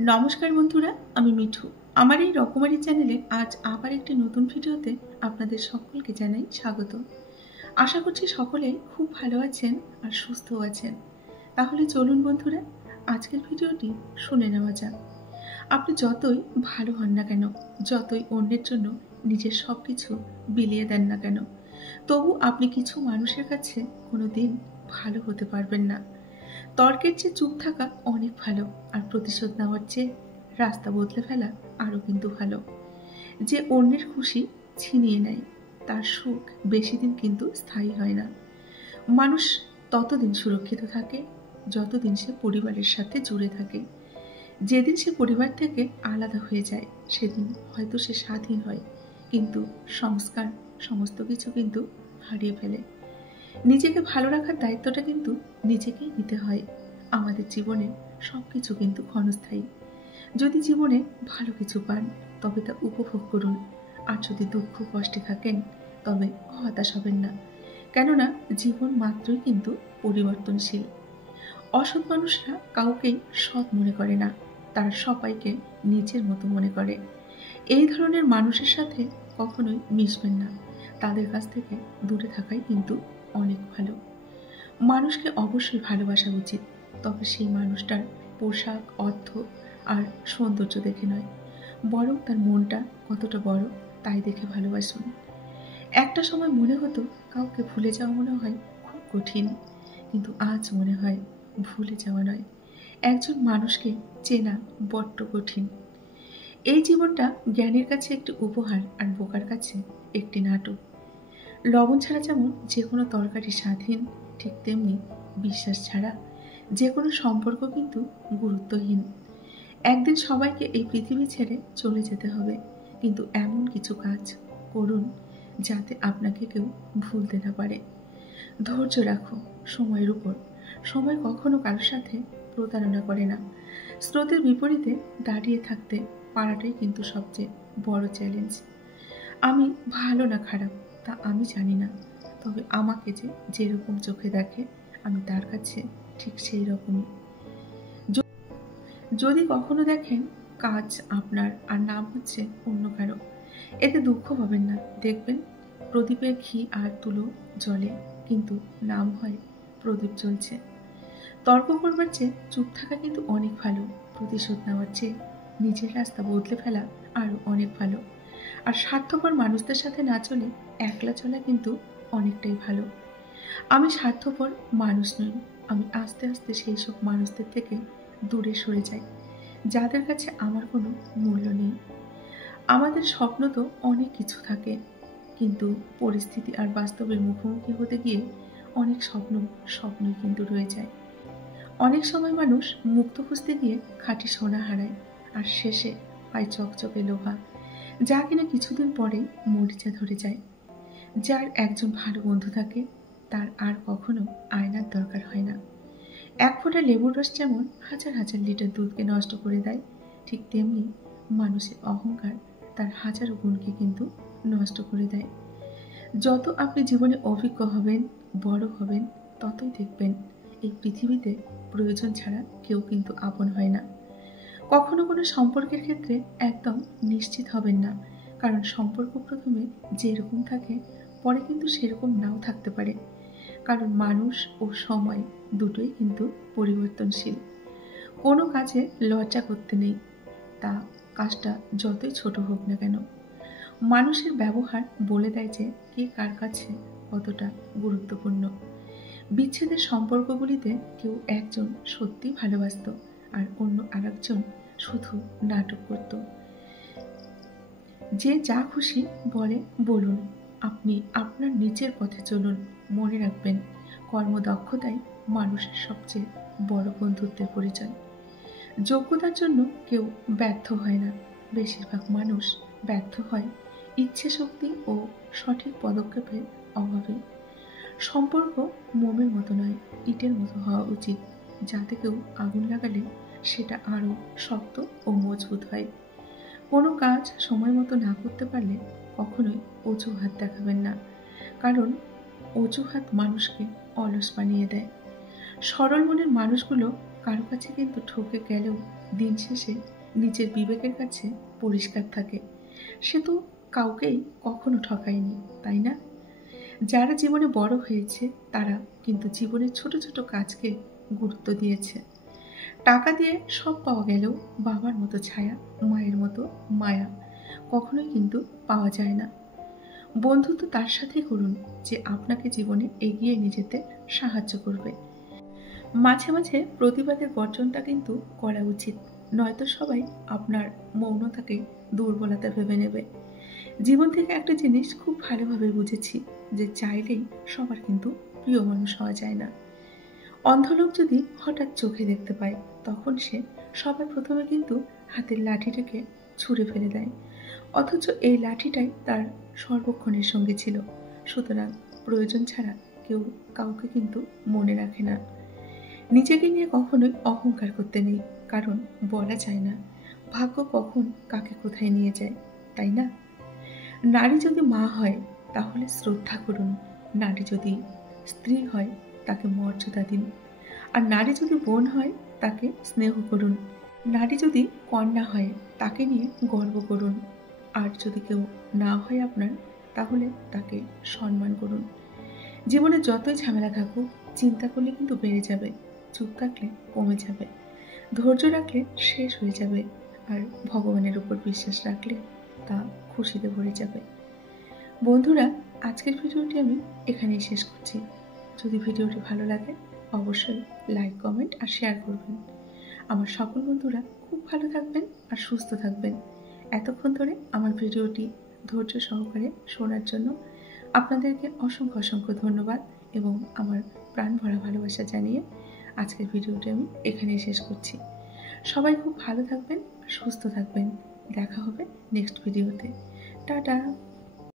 নমস্কার বন্ধুরা, আমি মিঠু। আমার এই রকমারি চ্যানেলে আজ আবার একটি নতুন ভিডিওতে আপনাদের সকলকে জানাই স্বাগত। আশা করছি সকলে খুব ভালো আছেন আর সুস্থও আছেন। তাহলে চলুন বন্ধুরা, আজকের ভিডিওটি শুনে নেওয়া যাক। আপনি যতই ভালো হন না কেন, যতই অন্যের জন্য নিজের সব কিছু বিলিয়ে দেন না কেন, তবু আপনি কিছু মানুষের কাছে কোনোদিন ভালো হতে পারবেন না। তর্কের চেয়ে চুপ থাকা অনেক ভালো, আর প্রতিশোধ নেওয়ার চেয়ে রাস্তা বদলে ফেলা আরও কিন্তু ভালো। যে অন্যের খুশি ছিনিয়ে নেয়, তার সুখ বেশি দিন কিন্তু স্থায়ী হয় না। মানুষ ততদিন সুরক্ষিত থাকে যতদিন সে পরিবারের সাথে জুড়ে থাকে। যেদিন সে পরিবার থেকে আলাদা হয়ে যায়, সেদিন হয়তো সে স্বাধীন হয়, কিন্তু সংস্কার সমস্ত কিছু কিন্তু হারিয়ে ফেলে। নিজেকে ভালো রাখার দায়িত্বটা কিন্তু নিজেকেই নিতে হয়। আমাদের জীবনে সব কিছু কিন্তু ক্ষণস্থায়ী। যদি জীবনে ভালো কিছু পান, তবে তা উপভোগ করুন। আর যদি দুঃখ কষ্টে থাকেন, তবে হতাশ হবেন না। কেননা জীবন মাত্রই কিন্তু পরিবর্তনশীল। অসৎ মানুষরা কাউকেই সৎ মনে করে না, তারা সবাইকে নিজের মতো মনে করে। এই ধরনের মানুষের সাথে কখনোই মিশবেন না। তাদের কাছ থেকে দূরে থাকাই কিন্তু অনেক ভালো। মানুষকে অবশ্যই ভালোবাসা উচিত, তবে সেই মানুষটার পোশাক, অর্থ আর সৌন্দর্য দেখে নয়, বরং তার মনটা কতটা বড় তাই দেখে ভালোবাসুন। একটা সময় মনে হতো কাউকে ভুলে যাওয়া মনে হয় খুব কঠিন, কিন্তু আজ মনে হয় ভুলে যাওয়া নয়, একজন মানুষকে চেনা বড্ড কঠিন। এই জীবনটা জ্ঞানীর কাছে একটি উপহার, আর বোকার কাছে একটি নাটক। লবণ ছাড়া যেমন যে কোনো তরকারি স্বাদহীন, ঠিক তেমনি বিশ্বাস ছাড়া যে কোনো সম্পর্ক কিন্তু গুরুত্বহীন। একদিন সবাইকে এই পৃথিবী ছেড়ে চলে যেতে হবে, কিন্তু এমন কিছু কাজ করুন যাতে আপনাকে কেউ ভুলতে না পারে। ধৈর্য রাখো সময়ের উপর। সময় কখনো কারোর সাথে প্রতারণা করে না। স্রোতের বিপরীতে দাঁড়িয়ে থাকতে পারাটাই কিন্তু সবচেয়ে বড় চ্যালেঞ্জ। আমি ভালো না খারাপ তা আমি জানি না, তবে আমাকে যে যেরকম চোখে দেখে, আমি তার কাছে ঠিক সেই রকমই। যদি কখনো দেখেন কাজ আপনার আর নাম হচ্ছে অন্য কারো, এতে দুঃখ পাবেন না। দেখবেন প্রদীপের ঘি আর তুলো জ্বলে, কিন্তু নাম হয় প্রদীপ জ্বলছে। তর্ক করবার চেয়ে চুপ থাকা কিন্তু অনেক ভালো। প্রতিশোধ নেওয়ার চেয়ে নিজের রাস্তা বদলে ফেলা আরও অনেক ভালো। আর স্বার্থপর মানুষদের সাথে না চলে একলা চলা কিন্তু অনেকটাই ভালো। আমি স্বার্থপর মানুষ নই। আমি আস্তে আস্তে সেই সব মানুষদের থেকে দূরে সরে যাই যাদের কাছে আমার কোনো মূল্য নেই। আমাদের স্বপ্ন তো অনেক কিছু থাকে, কিন্তু পরিস্থিতি আর বাস্তবের মুখোমুখি হতে গিয়ে অনেক স্বপ্নই কিন্তু রয়ে যায়। অনেক সময় মানুষ মুক্ত খুঁজতে গিয়ে খাঁটি সোনা হারায়, আর শেষে পায় চকচকে লোহা, যা কিনা কিছুদিন পরেই মরিচা ধরে যায়। যার একজন ভালো বন্ধু থাকে, তার আর কখনো আয়নার দরকার হয় না। এক ফোঁটা লেবুর রস যেমন হাজার হাজার লিটার দুধকে নষ্ট করে দেয়, ঠিক তেমনি মানুষের অহংকার তার হাজারো গুণকে কিন্তু নষ্ট করে দেয়। যত আপনি জীবনে অভিজ্ঞ হবেন, বড় হবেন, ততই দেখবেন এই পৃথিবীতে প্রয়োজন ছাড়া কেউ কিন্তু আপন হয় না। কখনো কোনো সম্পর্কের ক্ষেত্রে একদম নিশ্চিত হবেন না, কারণ সম্পর্ক প্রথমে যেরকম থাকে, পরে কিন্তু সেরকম নাও থাকতে পারে। কারণ মানুষ ও সময় দুটোই কিন্তু পরিবর্তনশীল। কোনো কাজে লজ্জা করতে নেই, তা কাজটা যতই ছোট হোক না কেন। মানুষের ব্যবহার বলে দেয় যে কে কার কাছে কতটা গুরুত্বপূর্ণ। বিচ্ছেদের সম্পর্কগুলিতে কেউ একজন সত্যি ভালোবাসত, আর অন্য আরেকজন শুধু নাটক করত। যে যা খুশি বলে বলুন, আপনি আপনার নিজের পথে চলুন। মনে রাখবেন, কর্মদক্ষতাই মানুষের সবচেয়ে বড় বন্ধুত্বের পরিচয়। যোগ্যতার জন্য কেউ ব্যর্থ হয় না, বেশিরভাগ মানুষ ব্যর্থ হয় ইচ্ছে শক্তি ও সঠিক পদক্ষেপের অভাবে। সম্পর্ক মোমের মতো নয়, ইটের মতো হওয়া উচিত, যাতে কেউ আগুন লাগালে সেটা আরও শক্ত ও মজবুত হয়। কোনো কাজ সময় মতো না করতে পারলে কখনোই অজুহাত দেখাবেন না, কারণ অজুহাত মানুষকে অলস বানিয়ে দেয়। সরল মনের মানুষগুলো কারো কাছে কিন্তু ঠকে গেলেও দিন শেষে নিজের বিবেকের কাছে পরিষ্কার থাকে, সে তো কাউকেই কখনো ঠকায়নি, তাই না? যারা জীবনে বড় হয়েছে তারা কিন্তু জীবনের ছোট ছোট কাজকে গুরুত্ব দিয়েছে। টাকা দিয়ে সব পাওয়া গেলেও বাবার মতো ছায়া, মায়ের মতো মায়া কখনোই কিন্তু পাওয়া যায় না। বন্ধুত্ব তার সাথেই করুন যে আপনাকে জীবনে এগিয়ে নিয়ে যেতে সাহায্য করবে। মাঝে মাঝে প্রতিবাদের গর্জনটা কিন্তু করা উচিত, নয়তো সবাই আপনার মৌনতাকে দুর্বলতা ভেবে নেবে। জীবন থেকে একটা জিনিস খুব ভালোভাবে বুঝেছি, যে চাইলেই সবার কিন্তু প্রিয় মানুষ হওয়া যায় না। অন্ধ লোক যদি হঠাৎ চোখে দেখতে পায়, তখন সে সবার প্রথমে কিন্তু হাতের লাঠিটাকে ছুঁড়ে ফেলে দেয়, অথচ এই লাঠিটাই তার সর্বক্ষণের সঙ্গী ছিল। সুতরাং প্রয়োজন ছাড়া কেউ কাউকে কিন্তু মনে রাখে না। নিজেকে নিয়ে কখনোই অহংকার করতে নেই, কারণ বলা যায় না ভাগ্য কখন কাকে কোথায় নিয়ে যায়, তাই না? নারী যদি মা হয় তাহলে শ্রদ্ধা করুন, নারী যদি স্ত্রী হয় তাকে মর্যাদা দিন, আর নারী যদি বোন হয় তাকে স্নেহ করুন, নারী যদি কন্যা হয় তাকে নিয়ে গর্ব করুন, আর যদি কেউ না হয় আপনার, তাহলে তাকে সম্মান করুন। জীবনে যতই ঝামেলা থাকুক, চিন্তা করলে কিন্তু বেড়ে যাবে, চুপ থাকলে কমে যাবে, ধৈর্য রাখলে শেষ হয়ে যাবে, আর ভগবানের উপর বিশ্বাস রাখলে তা খুশিতে ভরে যাবে। বন্ধুরা, আজকের ভিডিওটি আমি এখানেই শেষ করছি। যদি ভিডিওটি ভালো লাগে অবশ্যই লাইক, কমেন্ট আর শেয়ার করবেন। আমার সকল বন্ধুরা খুব ভালো থাকবেন আর সুস্থ থাকবেন। এতক্ষণ ধরে আমার ভিডিওটি ধৈর্য সহকারে শোনার জন্য আপনাদেরকে অসংখ্য অসংখ্য ধন্যবাদ, এবং আমার প্রাণ ভরা ভালোবাসা জানিয়ে আজকের ভিডিওটি আমি এখানেই শেষ করছি। সবাই খুব ভালো থাকবেন আর সুস্থ থাকবেন। দেখা হবে নেক্সট ভিডিওতে। টাটা।